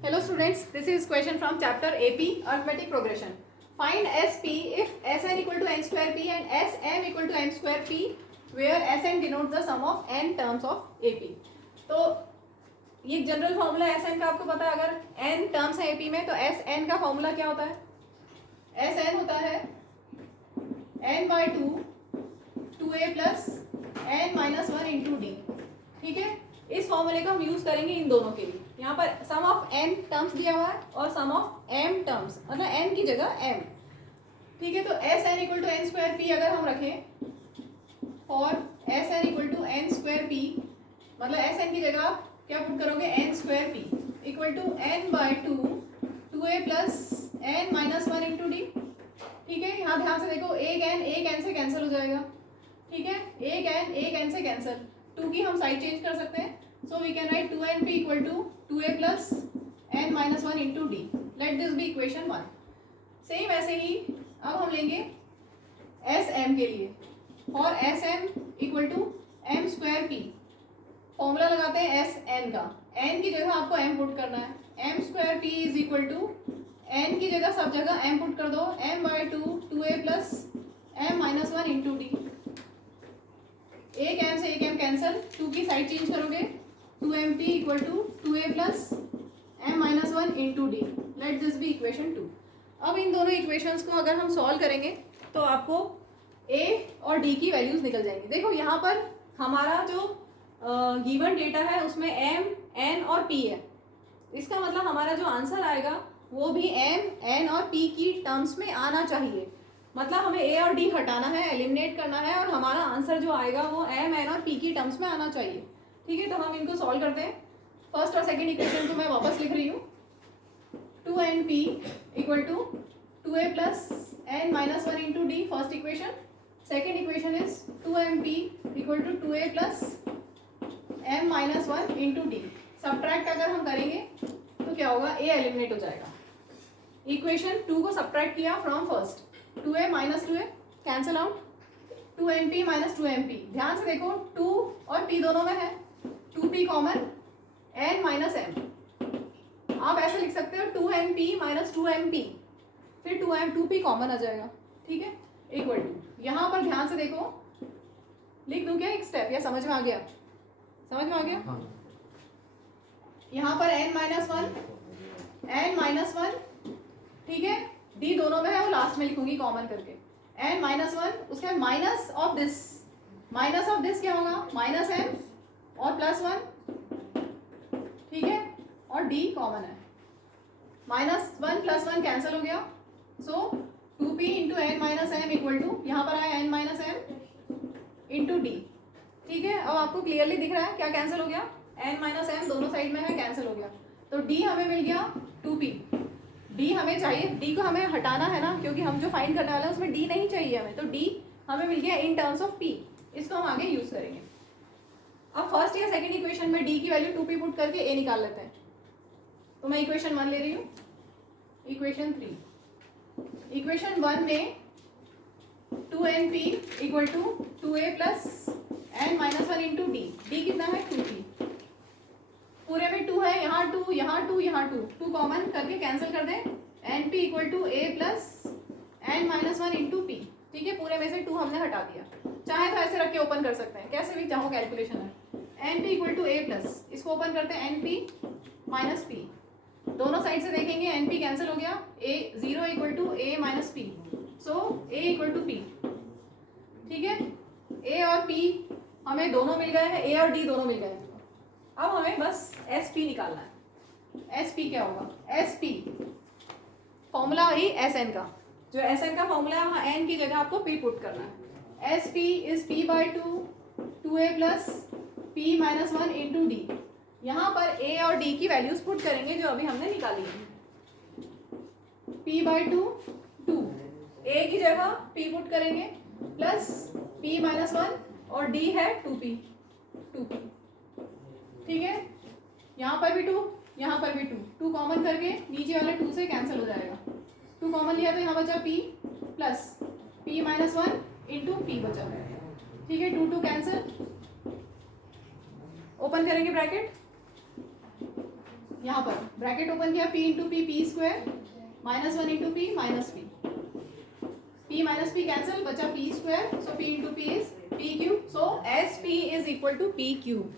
Hello students, this is question from chapter AP Arithmetic Progression. Find SP if Sn equal to n square p and Sm equal to m square p where Sn denotes the sum of n terms of AP. तो ये general formula Sn का आपको पता है, अगर n terms है AP में तो Sn का फॉर्मूला क्या होता है? Sn होता है n by 2a plus n minus 1 into d. ठीक है, इस फॉर्मूले को हम यूज करेंगे इन दोनों के लिए. यहाँ पर सम ऑफ n टर्म्स दिया हुआ है और सम ऑफ m टर्म्स, मतलब n की जगह m. ठीक है, तो Sn equal to n square p अगर हम रखें for Sn equal to n square p, मतलब Sn की जगह आप क्या पुट करोगे, n square p equal to n by 2a plus n minus 1 into d. ठीक है, यहाँ ध्यान से देखो, एक n से कैंसिल हो जाएगा. ठीक है, एक n से कैंसिल, 2 की हम साइड चेंज कर सकते हैं. So we can write 2np equal to 2a plus n minus 1 into d. Let this be equation 1. Same ऐसे ही अब हम लेंगे Sm के लिए. For Sm equal to m square p, formula लगाते हैं Sn का. n की जगह आपको m पुट करना है. m square p is equal to n की जगह सब जगह m पुट कर दो, m by 2a plus m minus 1 into d. एक m से एक m कैंसिल, 2 की साइड चेंज करोगे, 2mp equal to 2a plus m minus 1 into d. Let this be equation 2. अब इन दोनों इक्वेशंस को अगर हम सॉल्व करेंगे तो आपको a और d की वैल्यूज निकल जाएंगी. देखो यहाँ पर हमारा जो गिवन डेटा है उसमें m, n और p है. इसका मतलब हमारा जो आंसर आएगा वो भी m, n और p की टर्म्स में आना चाहिए. मतलब हमें a और d हटाना है, एलिमिनेट करना है, और हमारा आंसर जो आएगा वो m, n और p की टर्म्स में आना चाहिए. ठीक है, तो हम इनको सॉल्व करते हैं. फर्स्ट और सेकंड इक्वेशन को मैं वापस लिख रही हूँ. 2np equal to 2a plus n minus 1 into d, first equation. Second equation is 2mp equal to 2a plus m minus 1 into d. Subtract अगर हम करेंगे तो क्या होगा, a एलिमिनेट हो जाएगा. इक्वेशन 2 को सब्ट्रैक्ट किया from first, 2a minus 2a cancel out, 2np minus 2mp. ध्यान से देखो 2 और p दोनों में है, 2p common, n minus m. आप ऐसे लिख सकते हो 2np माइनस 2mp, फिर 2p कॉमन आ जाएगा. ठीक है, इक्वल टू, यहाँ पर ध्यान से देखो, लिख दूं क्या एक स्टेप, या समझ में आ गया? समझ में आ गया? यहाँ पर n माइनस 1, ठीक है, d दोनों में है, वो लास्ट में लिखूंगी कॉमन करके. n माइनस 1, उसके बाद माइनस ऑफ दिस क्या होगा, माइनस m और प्लस 1. ठीक है, और d कॉमन है. माइनस 1 प्लस 1 कैंसिल हो गया, so 2p into n minus m equal to, यहाँ पर आया n minus m into d. ठीक है, अब आपको क्लियरली दिख रहा है क्या कैंसिल हो गया, n माइनस m दोनों साइड में है, कैंसिल हो गया. तो d हमें मिल गया 2p. d हमें चाहिए, d को हमें हटाना है ना, क्योंकि हम जो फाइंड करने वाले हैं उसमें d नहीं चाहिए हमें, तो d हमें मिल गया इन टर्म्स ऑफ p. इसको हम आगे यूज करेंगे. अब फर्स्ट या सेकंड इक्वेशन में d की वैल्यू 2p पुट करके a निकाल लेते हैं. तो मैं इक्वेशन 1 ले रही हूँ, इक्वेशन 3. इक्वेशन 1 में 2np equal to 2a plus n minus 1 into d. D कितना है, 2p. पूरे में 2 है, यहाँ 2, यहाँ 2, यहाँ 2 कॉमन करके कैंसिल कर दें. np equal to a plus n minus 1 into p. ठीक है, पूरे में से 2 हमने हटा दिया. चाहे तो ऐसे रख के ओपन कर सकते हैं, कैसे भी चाहो कैलकुलेशन है. np equal to a plus, इसको ओपन करते हैं np माइनस p. दोनों साइड से देखेंगे np कैंसिल हो गया, a 0 equal to a minus p, so a equal to p. ठीक है, a और p हमें दोनों मिल गए हैं, a और d दोनों मिल गए हैं. अब हमें बस sp निकालना है. sp क्या होगा, sp फॉर्मूला वही sn का, जो sn का फॉर्मूला है वहाँ n की जगह आपको p पुट करना है. sp is p by 2a plus p minus 1 into D. यहाँ पर a और d की वैल्यूज पुट करेंगे जो अभी हमने निकाली है. p बाई 2, a की जगह p पुट करेंगे प्लस p माइनस 1 और d है 2p. ठीक है, यहाँ पर भी 2, यहाँ पर भी 2 कॉमन करके नीचे वाले 2 से कैंसिल हो जाएगा. 2 कॉमन लिया तो यहाँ बचा p plus p minus 1 into p बचा. ठीक है, 2 कैंसिल, ओपन करेंगे ब्रैकेट, यहाँ पर ब्रैकेट ओपन किया, p into p p square minus one into p minus पी, p माइनस p कैंसिल, बचा p square, so p into p is p cube, so S p is equal to p cube.